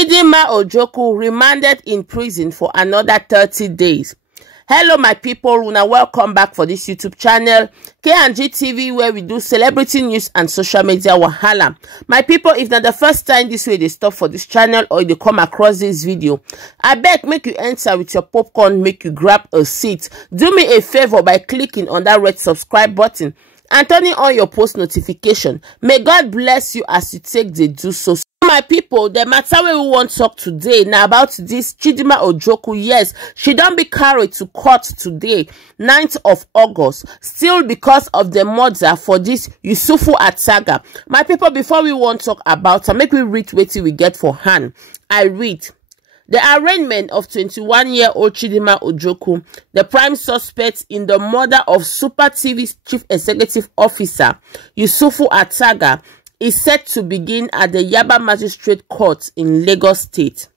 Chidimma Ojukwu remanded in prison for another 30 days. Hello my people, una welcome back for this YouTube channel, K&G TV, where we do celebrity news and social media wahala. My people, if not the first time this way they stop for this channel or they come across this video, I beg make you enter with your popcorn, make you grab a seat. Do me a favor by clicking on that red subscribe button and turning on your post notification. May God bless you as you take the do so. My people, the matter we want to talk today now about this Chidimma Ojukwu. Yes, she don't be carried to court today, 9th of August, still because of the murder for this USIFO Ataga. My people, before we want to talk about her, make we read what we get for hand. I read. The arraignment of 21-year-old Chidimma Ojukwu, the prime suspect in the murder of Super TV's Chief Executive Officer, USIFO Ataga, is set to begin at the Yaba Magistrate Court in Lagos State.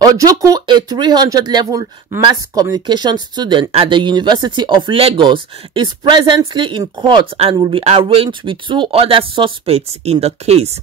Ojukwu, a 300-level mass communication student at the University of Lagos, is presently in court and will be arraigned with two other suspects in the case.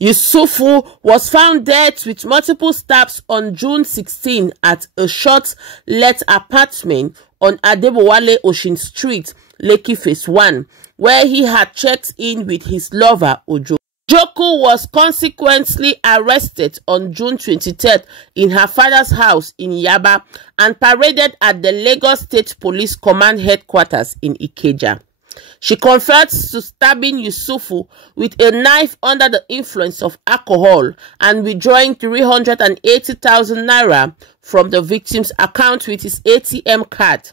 USIFO was found dead with multiple stabs on June 16 at a short-let apartment on Adebowale Ocean Street, Lekki Phase 1, where he had checked in with his lover, Ojukwu. Ojukwu was consequently arrested on June 23rd in her father's house in Yaba and paraded at the Lagos State Police Command Headquarters in Ikeja. She confessed to stabbing USIFO with a knife under the influence of alcohol and withdrawing 380,000 naira from the victim's account with his ATM card.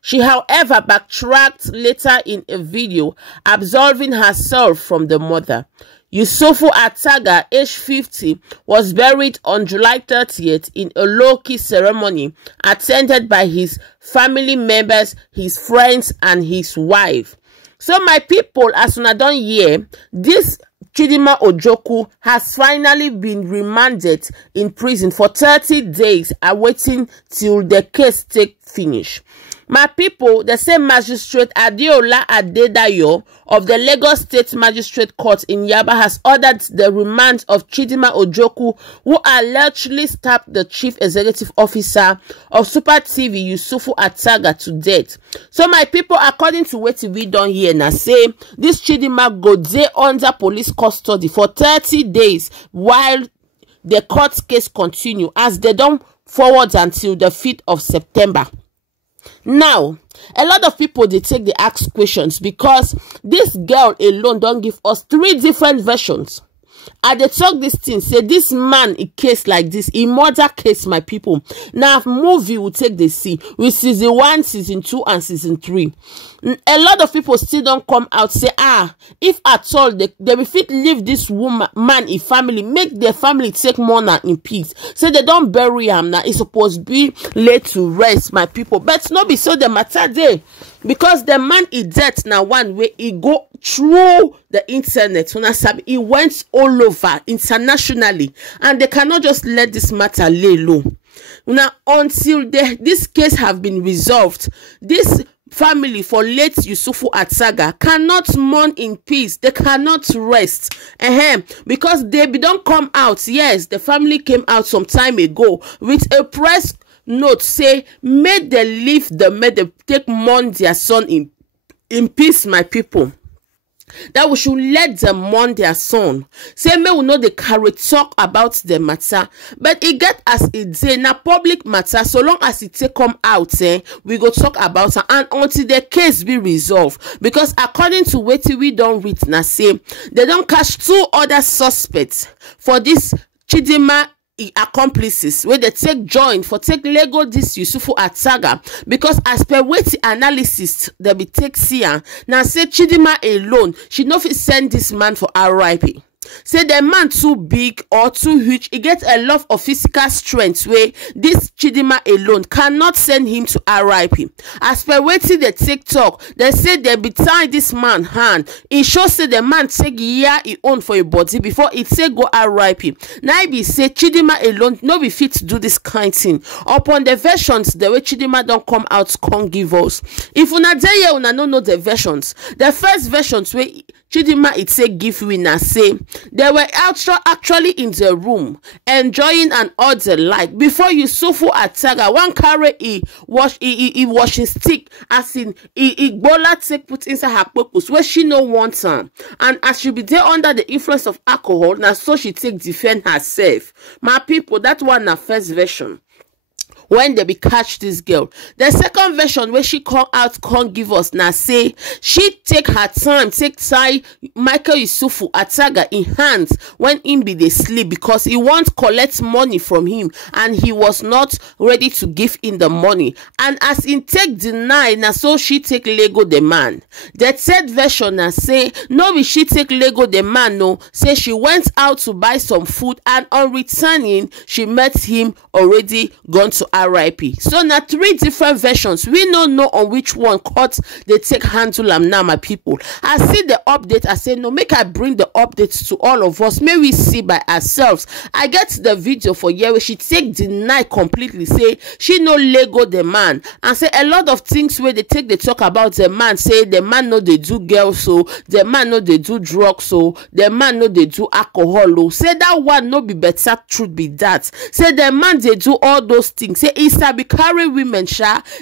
She, however, backtracked later in a video, absolving herself from the murder. USIFO Ataga, age 50, was buried on July 30th in a low-key ceremony attended by his family members, his friends, and his wife. So, my people, as una don hear, this Chidimma Ojukwu has finally been remanded in prison for 30 days, awaiting till the case take finish. My people, the same magistrate Adeola Adedayo of the Lagos State Magistrate Court in Yaba has ordered the remand of Chidimma Ojukwu, who allegedly stabbed the Chief Executive Officer of Super TV, USIFO Ataga, to death. So, my people, according to what we don hear now, say this Chidimma go dey under police custody for 30 days while the court case continue, as they don forward until the 5th of September. Now, a lot of people, they ask questions because this girl alone don't give us 3 different versions. And they talk this thing, say this man, a case like this, a murder case, my people. Now, movie will take the see with season 1, season 2, and season 3. A lot of people still don't come out say, if at all they will fit leave this woman, man, in family, make their family take mourner in peace. Say they don't bury him now. It's supposed to be laid to rest, my people. But not be so the matter there. Because the man is dead now one way, he go through the internet. He went all over internationally, and they cannot just let this matter lay low. Now, until this case have been resolved, this family for late USIFO Ataga cannot mourn in peace. They cannot rest. Because they don't come out. Yes, the family came out some time ago with a press note say, may they leave may they take mourn their son in peace, my people. That we should let them mourn their son. Say, may we know the carry talk about the matter, but it get as it say na public matter. So long as it take come out, we go talk about it, and until the case be resolved. Because according to what we don't read now, say they don't catch 2 other suspects for this Chidimma accomplices where they take join for take Lego this USIFO Ataga, because as per weight analysis they be take see now say Chidimma alone she no fit send this man for RIP. Say the man too big or too huge, he gets a lot of physical strength where this Chidimma alone cannot send him to RIP. As per waiting the TikTok, they say they be tying this man hand. It shows say the man take year he own for a body before it say go RIP. Now be say Chidimma alone no be fit to do this kind thing. Upon the versions, the way Chidimma don't come out can't give us. If una dey here, una no know the versions. The first versions where Chidimma Ojukwu give winner say they were actually in the room enjoying and all the like before USIFO ATAGA one carry he washing stick, as in he bola take put inside her purpose where she no want am, and as she be there under the influence of alcohol, now so she take defend herself. My people, that one na first version when they be catch this girl. The second version where she come out can't give us now say she take her time, take tie Michael USIFO ATAGA in hands when him be dey sleep because he want collect money from him and he was not ready to give him the money, and as in take deny, now so she take Lego the man. The third version now say no be she take Lego the man, no, say she went out to buy some food and on returning she met him already gone to RIP. So now three different versions. We don't know on which one court they take handle am now, my people. I see the update. I say no, make I bring the updates to all of us. May we see by ourselves. I get the video for here where she take deny completely, say she no Lego the man, and say a lot of things where they take the talk about the man, say the man no they do girls, so the man no they do drugs, so the man no they do alcohol, oh. Say that one no be better truth be that. Say the man they do all those things. Say he sabi carry women,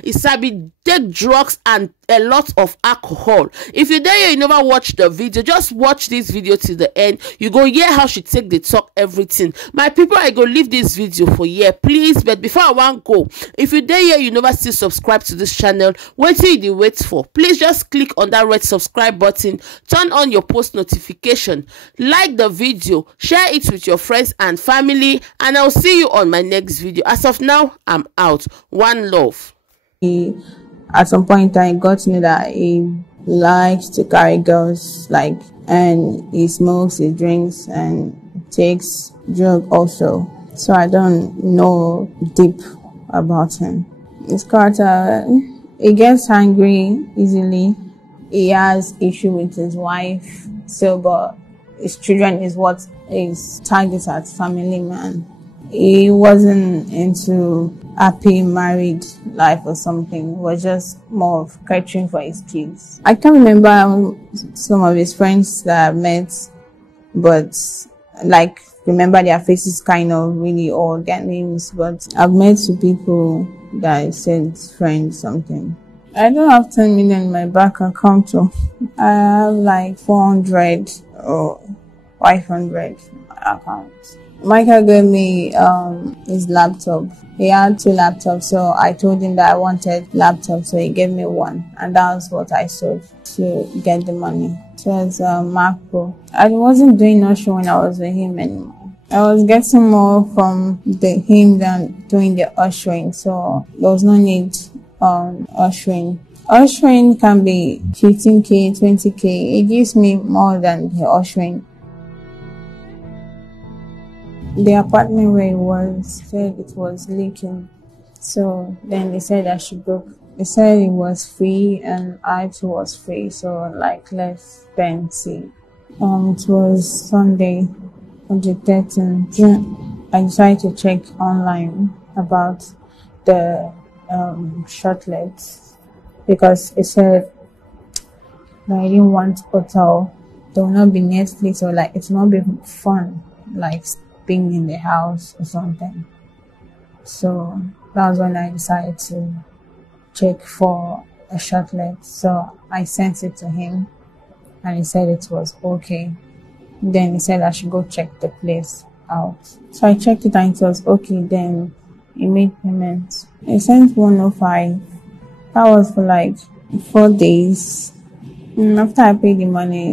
he sabi take drugs and a lot of alcohol. If you there you never watch the video, just watch this video till the end. You go hear how she take the talk everything. My people, I go leave this video for here, please. But before I want go, if you there here you never still subscribe to this channel, what do you wait for? Please just click on that red subscribe button, turn on your post notification, like the video, share it with your friends and family, and I'll see you on my next video. As of now, I'm out. One love. At some point I got to know that he likes to carry girls, like, and he smokes, he drinks, and takes drugs also. So I don't know deep about him. His character, he gets angry easily. He has issue with his wife, so but his children is what is targeted as family man. He wasn't into happy married life or something. It was just more of catering for his kids. I can't remember some of his friends that I've met, but like remember their faces kind of really, or their names, but I've met two people that I said friends something. I don't have 10 million in my bank account, so I have like 400 or 500 accounts. Michael gave me his laptop. He had 2 laptops, so I told him that I wanted laptops, so he gave me one, and that was what I sold to get the money. It was a Mac Pro. I wasn't doing ushering when I was with him anymore. I was getting more from him than doing the ushering, so there was no need on ushering. Ushering can be 15k, 20k. It gives me more than the ushering. The apartment where it was said it was leaking, so then they said I should book. They said it was free and I too was free, so like let's then see. It was Sunday on the 13th June. I decided to check online about the shortlets because it said that I didn't want hotel. There will not be Netflix, or like it will not be fun, like being in the house or something. So that was when I decided to check for a shortlet. So I sent it to him and he said it was okay. Then he said I should go check the place out. So I checked it and it was okay. Then he made payment. He sent 105. That was for like 4 days. After I paid the money,